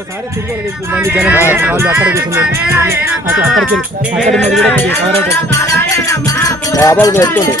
ఒకసారి తిరిగి మంది జనం వాళ్ళు అక్కడ కూర్చున్నారు అక్కడికి అక్కడ మీద కూడా బాబాలు పెట్టుకోండి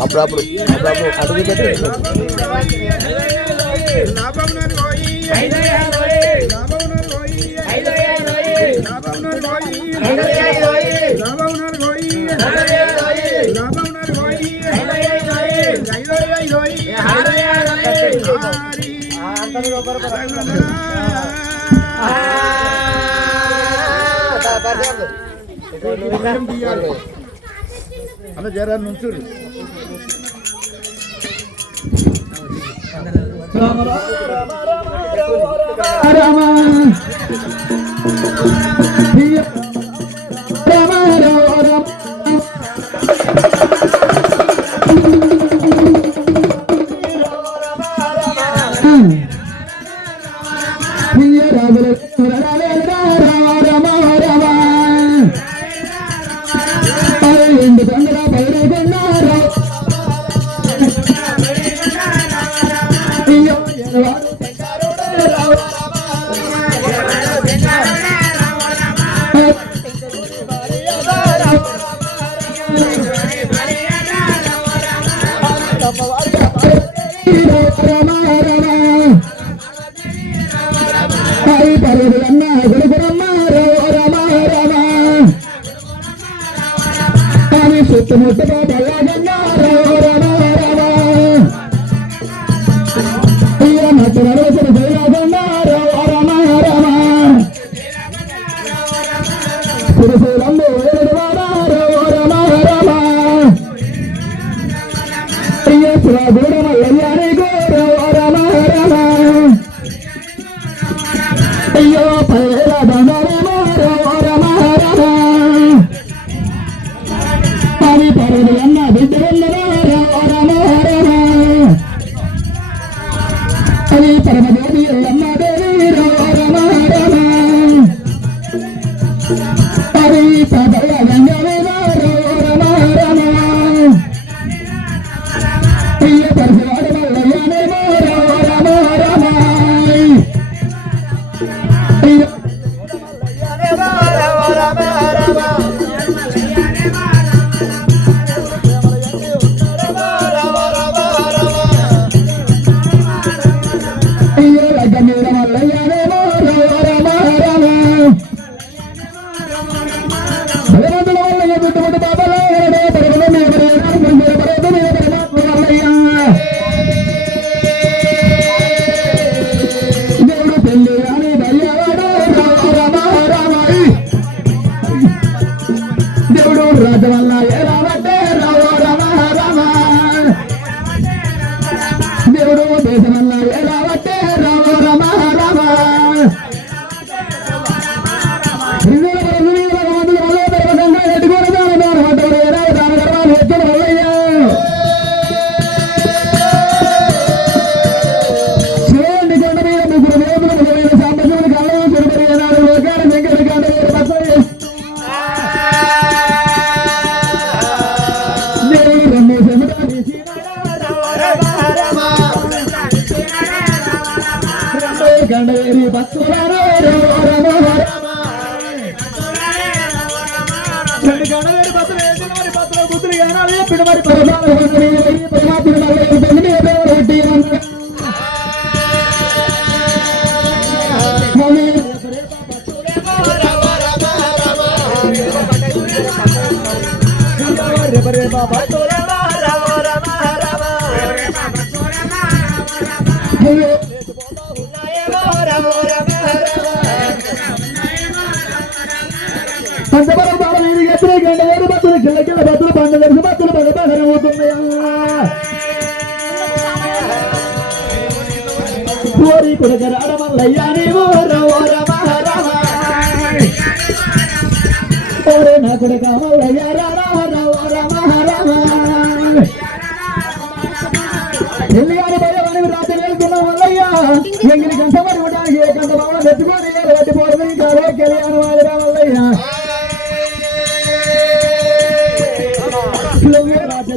అప్పుడు అప్పుడప్పుడు అడుగు పెట్టి అన్న జరా నుంచుడు పంచబలం బాల వీధి ఎత్తులు గంట వేరు బతులు కిల్ల కిల్ల బతులు పండు తెలుసు బతులు పగపగన అవుతున్నాయా కోరి కొడుక రాడమల్లయ్యా నీవు ఓరే నా కొడుక మల్లయ్యా ఎల్లిగాని భయమని రాత్రి వెళ్తున్నాం మల్లయ్యా ఎంగిలి గంటమని ఉండడానికి ఏ గంట బాగా నెత్తుకొని వాటి పోరు కాలే కళ్యాణ వాదిరా మల్లయ్యా రాత్రి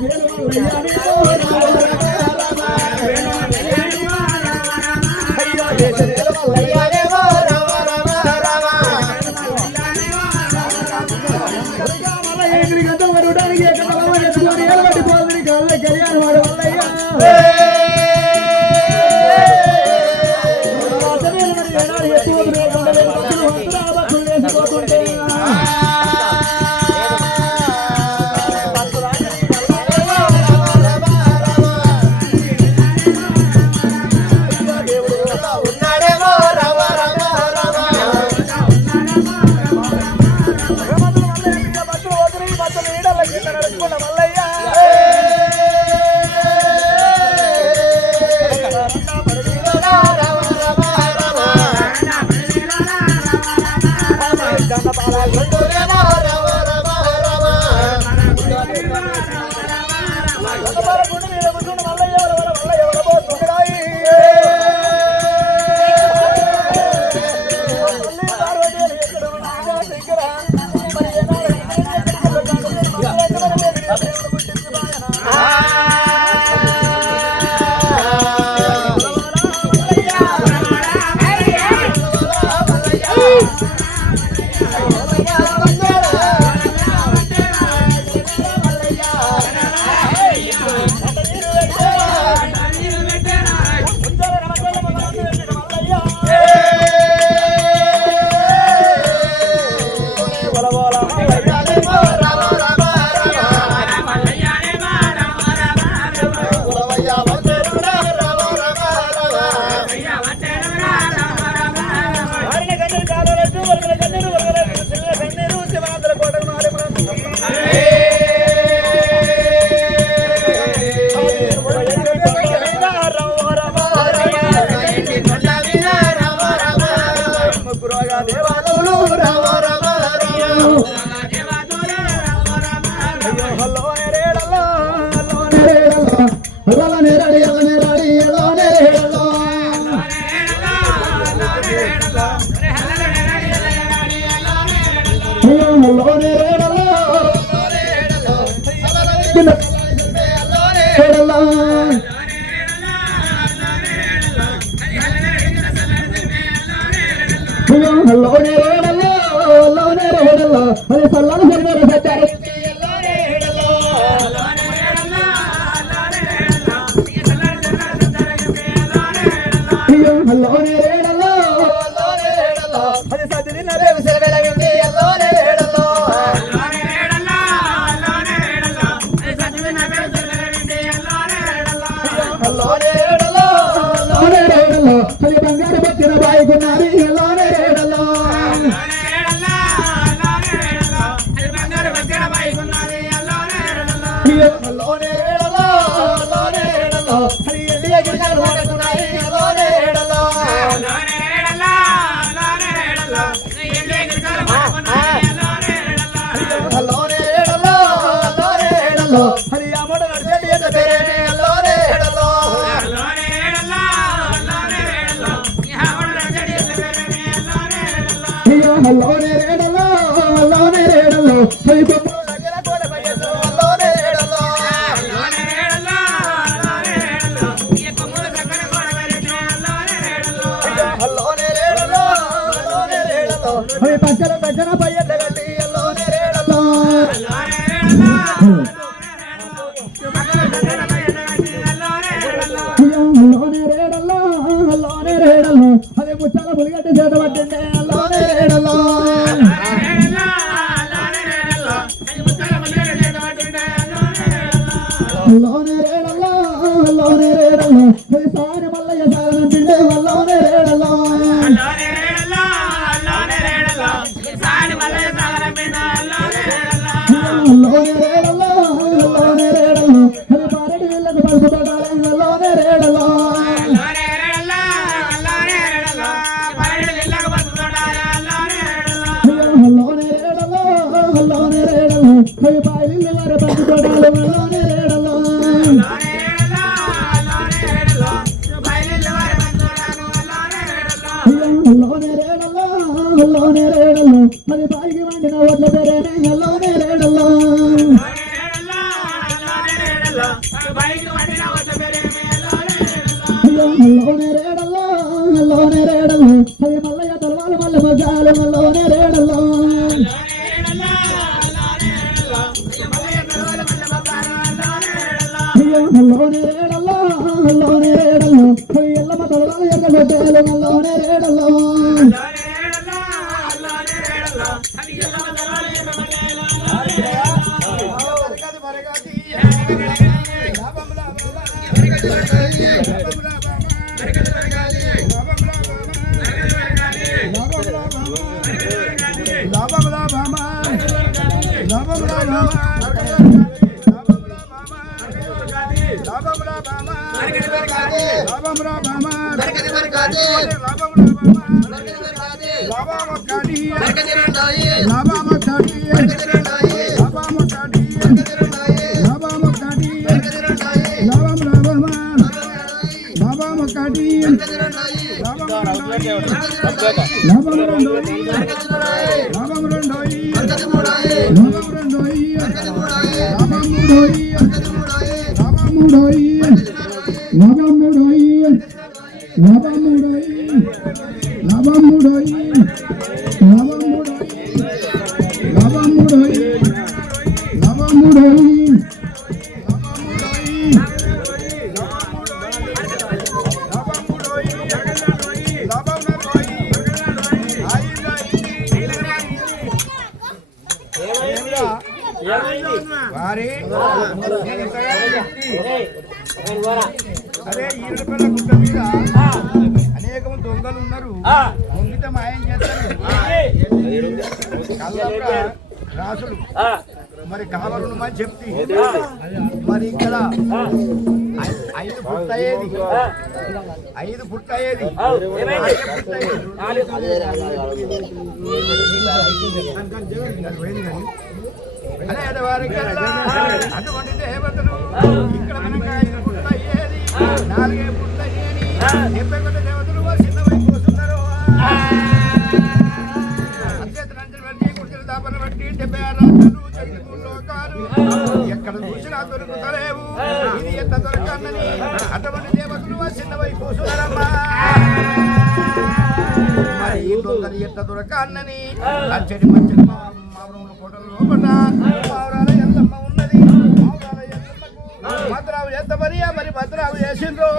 అదే ముచ్చాల పులిగడ్డ చేత పట్టిండే అల్లోనే రేడల్లో అల్లోనే రేడల్లో అల్లోనే రేడల్లో సారి మల్లయ్య సారన పిండే అల్లోనే రేడల్లో అల్లోనే రేడల్లో అల్లోనే రేడల్లో సారి మల్లయ్య సారన పిండే అవి బాయిలు వారి బండి తోడాలు మల్లోనే రేడలో అల్లోనే రేడలో మరి బాయికి వండిన ఒడ్ల పేరేనే అల్లోనే రేడలో అల్లోనే రేడలో అవి మల్లయ్య తలవాలు మల్ల మగాలు అల్లోనే రేడలో అల్లోనే రేడలో అవి ఎల్లమ్మ తలవాలు ఎర్రగొడ్డలు అల్లోనే రేడలో అరే ఈ రూపాయల గుట్ట మీద అనేక దొంగలు ఉన్నారు. దొంగిత మాయం చేస్తారు. రాసులు మరి కావలను అని చెప్తే మరి ఇక్కడ 5 ఫుట్ అయ్యేది 5 ఫుట్ అయ్యేది అనే వారికి అటువంటి దేవతలు ఇక్కడ మనకు 5 ఫుట్ అయ్యేది 4 ఫుట్ అయ్యేది 70 దేవతలు చిన్న వైపు వస్తున్నారు. ఎక్కడ చూసినా దొరుకుతలేవు. ఇది ఎంత దొరకన్నని అటువంటి దేవతలు చిన్న వైపు వస్తున్నారమ్మా. మరి ఈ దొంగలు ఎంత దొరకన్నని అచ్చడి మంచి మామూలు కోటల లోపల పావురాల ఎల్లమ్మ ఉన్నది. పావురాల ఎల్లమ్మకు భద్రావు ఎంత మరి భద్రావు చేసిండ్రు.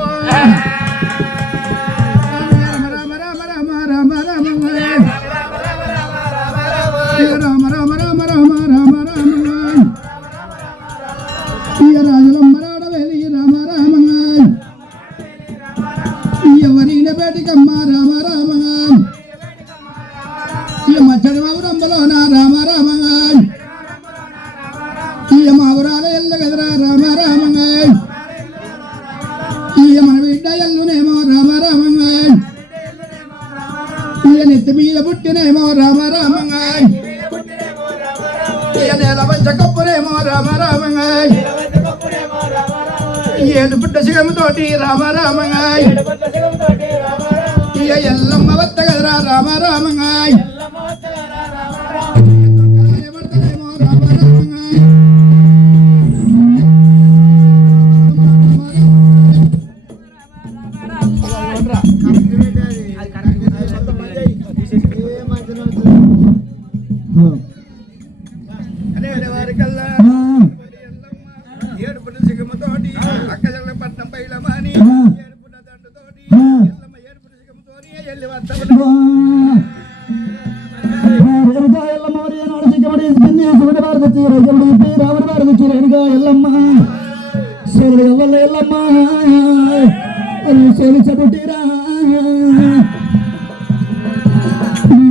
మీద పుట్టినేమో రామ రామంగా నేల వంచ కప్పునేమో రామ రామంగా ఏడు పుట్ట శిగముతోటి రామ రామంగా ఎల్లమ్మ వత్త కదరా రామ రామంగా చదువుటీరా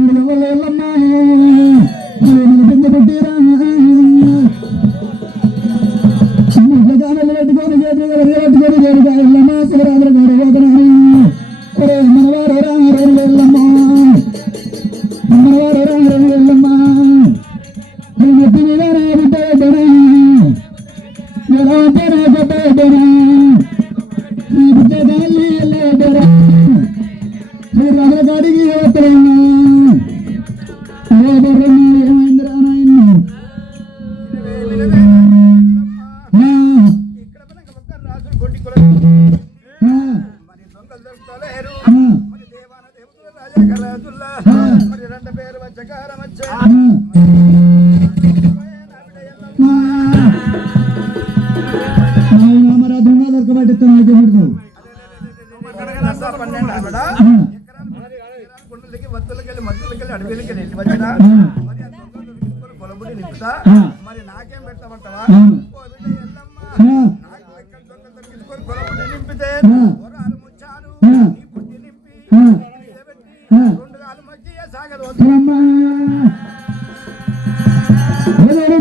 మనవారు ఏమైందిరా నాయన ఇక్కడ మనకు ఒక్క రాజులు కొట్టి కొలది మరి దొంగలు దొరుకుతలేరు మరి దేవాన దేవతల రాజా రాజుల్లా మరి రెండు పేరు వచ్చకారం వచ్చే మరి దొంగ దొరకబట్టి నాకేమిడు 12 ఆవిడ కొండలకి వత్తులకెళ్ళి మత్తులకెళ్ళి అడవిలకెళ్ళి వెళ్ళి వచ్చినా మరి ఆ దొంగలు దొరికి కొలబుడి నింపుతా మరి నాకేం పెట్టమంటావా కొలబుడి నింపితే వరాలు ముచ్చారు నీ పుట్టి నింపి రెండు కాలు మధ్య సాగదు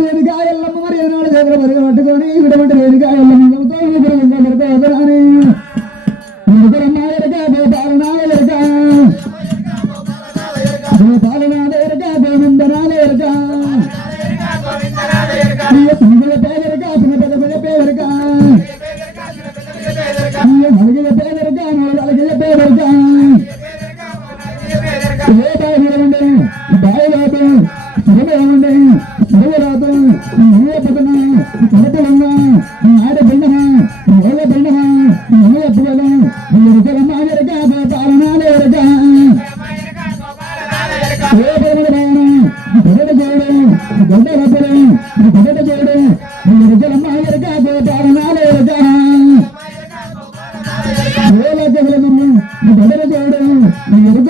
రేణుకాయల్లమ్మ మరి ఏనాడు దగ్గర మరిగ పట్టుకొని ఇటువంటి రేణుకాయల్లమ్మ గోపాలనాథ ఎరక గోవిందనాథ ఎరక సుమగల పేదరక సుమ పెద్ద పెద్ద పేదరక నలుగుల పేదరక నలుగుల పేదరక ఏ బావిలో ఉండే బావిలోపు సురమే ఉండే సురవరాదు నువ్వే పదన కొరతలున్నా ఆడ బండమ మూల బండమ నువ్వే పువ్వలు ఎరుకలమ్మ ఎరక గోపాలనాథ ఎరక ఎరుక